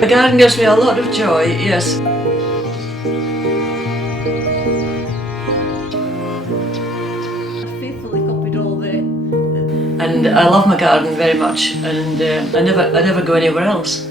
The garden gives me a lot of joy, yes. I've faithfully copied all and I love my garden very much, and I never go anywhere else.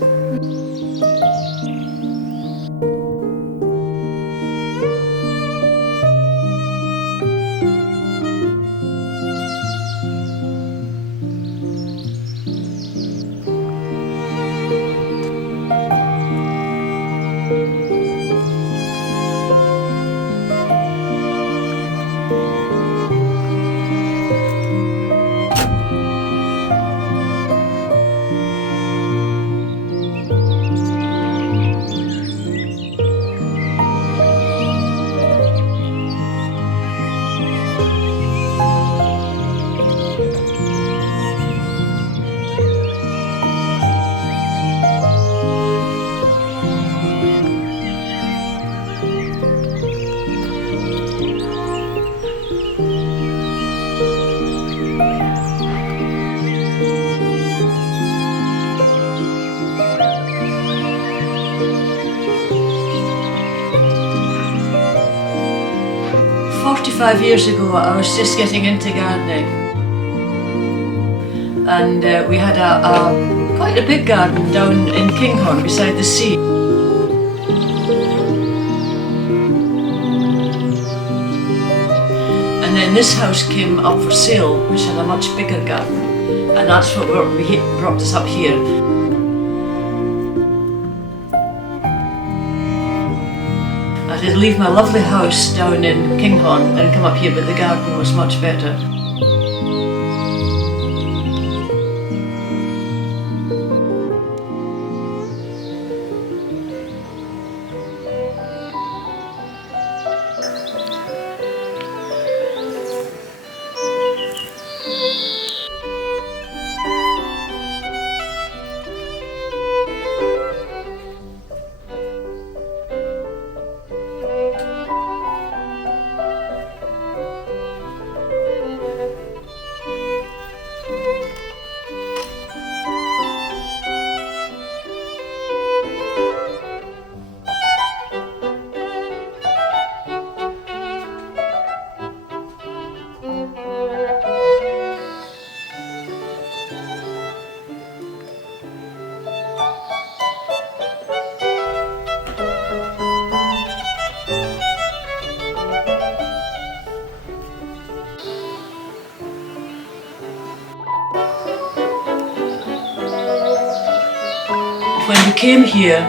"45 years ago, I was just getting into gardening, and we had quite a big garden down in Kinghorn beside the sea. And then this house came up for sale, which had a much bigger garden, and that's what brought us up here. I did leave my lovely house down in Kinghorn and come up here, but the garden was much better. When we came here,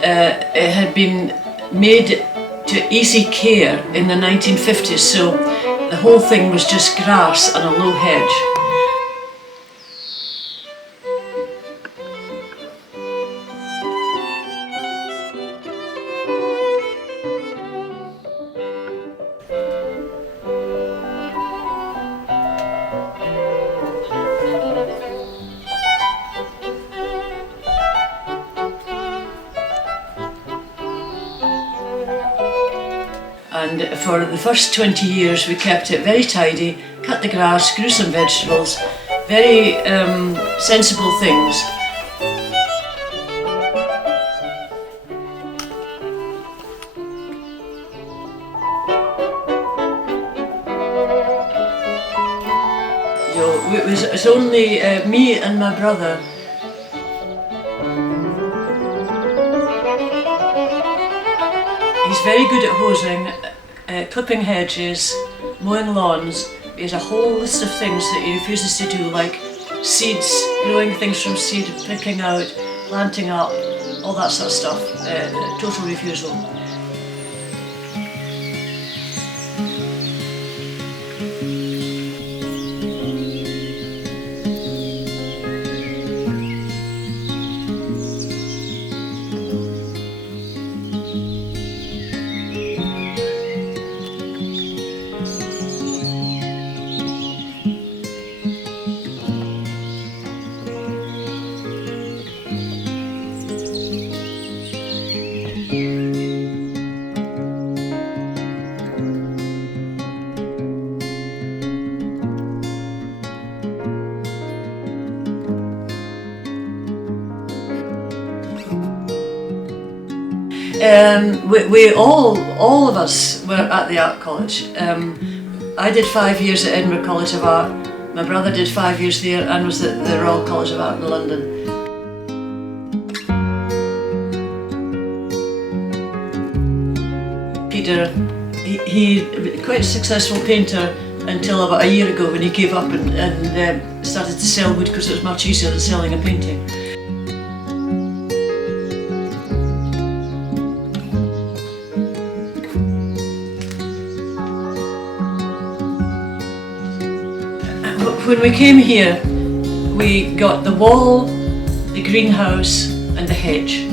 it had been made to easy care in the 1950s, so the whole thing was just grass and a low hedge. And for the first 20 years we kept it very tidy, cut the grass, grew some vegetables, very sensible things. It was only me and my brother. He's very good at hosing, clipping hedges, mowing lawns. He has a whole list of things that he refuses to do, like seeds, growing things from seed, picking out, planting up, all that sort of stuff. Total refusal. We all of us were at the art college. I did 5 years at Edinburgh College of Art. My brother did 5 years there and was at the Royal College of Art in London. Peter, he quite a successful painter until about a year ago when he gave up and started to sell wood because it was much easier than selling a painting. When we came here, we got the wall, the greenhouse and the hedge,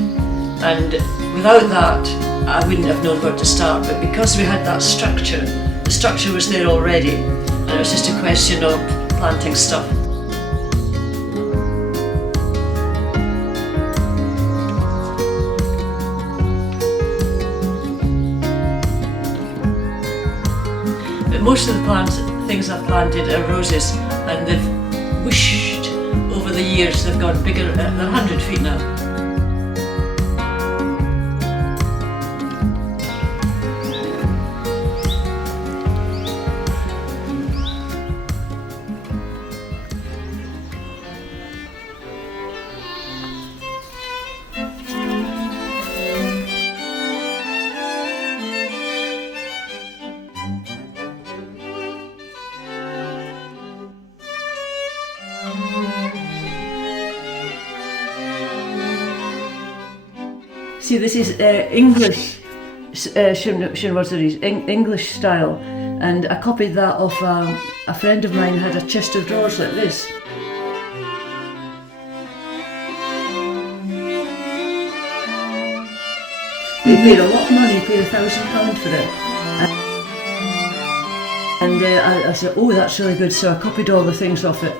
and without that I wouldn't have known where to start, but because we had that structure, the structure was there already and it was just a question of planting stuff. But most of the things I've planted are roses, and they've whooshed over the years. They've gone bigger. They're 100 feet now. See, this is English chinoiseries, English style, and I copied that off a friend of mine had a chest of drawers like this. He paid a lot of money, he paid £1,000 for it. And I said, oh, that's really good, so I copied all the things off it.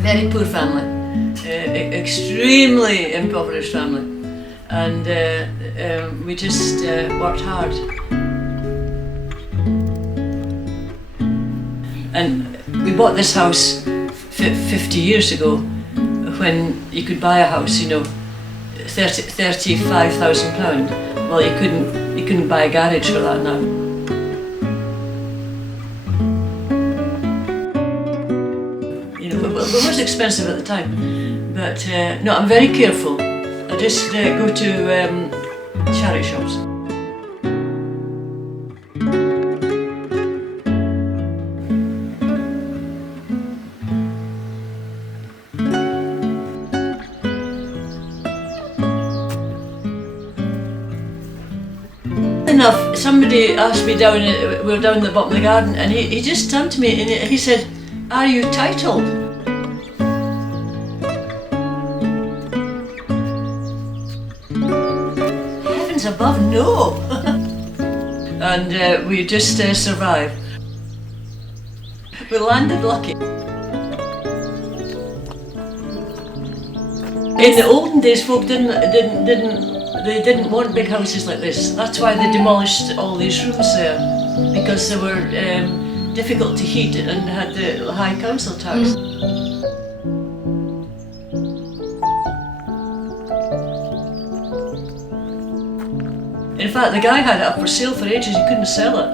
Very poor family, extremely impoverished family, and we just worked hard. And we bought this house 50 years ago, when you could buy a house, you know, £35,000. Well, you couldn't buy a garage for that now. It was expensive at the time, but no, I'm very careful. I just go to charity shops. Enough, somebody asked me down, we were down at the bottom of the garden, and he just turned to me and he said, "Are you titled?" Above, no. And we just survived. We landed lucky. In the olden days, folk didn't want big houses like this. That's why they demolished all these rooms there, because they were difficult to heat and had the high council tax. In fact, the guy had it up for sale for ages, he couldn't sell it.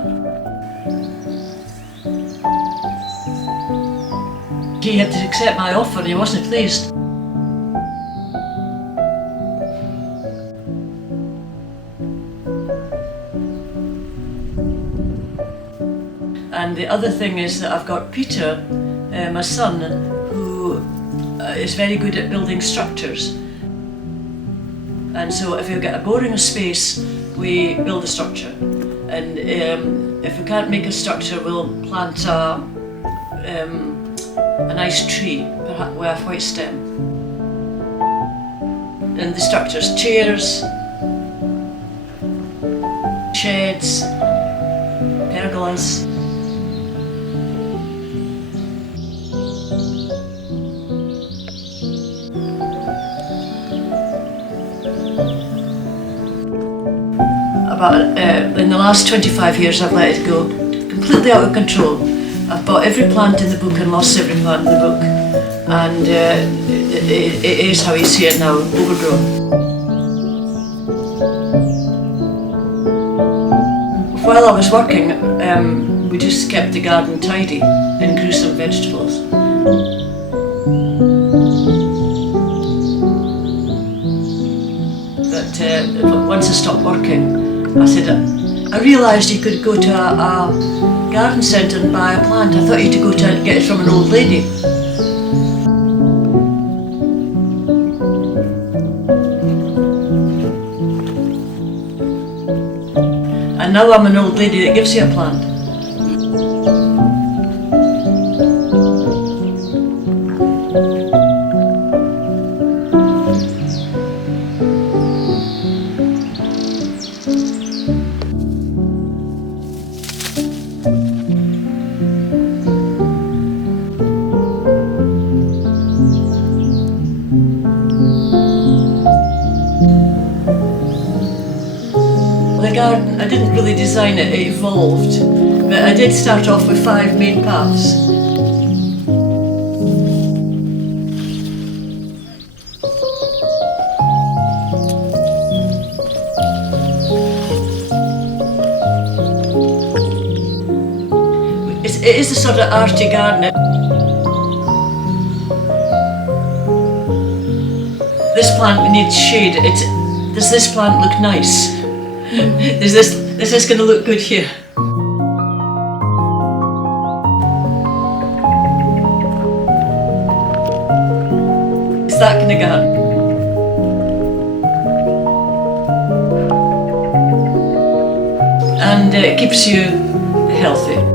He had to accept my offer and he wasn't pleased. And the other thing is that I've got Peter, my son, who is very good at building structures. And so if you get a boring space, we build a structure. And if we can't make a structure, we'll plant a a nice tree, perhaps with a white stem. And the structures, chairs, sheds, pergolas. In the last 25 years I've let it go completely out of control. I've bought every plant in the book and lost every plant in the book, and it is how you see it now, overgrown. While I was working, we just kept the garden tidy and grew some vegetables. But once I stopped working, I said, I realised you could go to a garden centre and buy a plant. I thought you had to go to get it from an old lady. And now I'm an old lady that gives you a plant. The garden, I didn't really design it, it evolved. But I did start off with 5 main paths. It is a sort of arty garden. This plant needs shade. Does this plant look nice? Is this going to look good here? It's that kind of garden. And it keeps you healthy.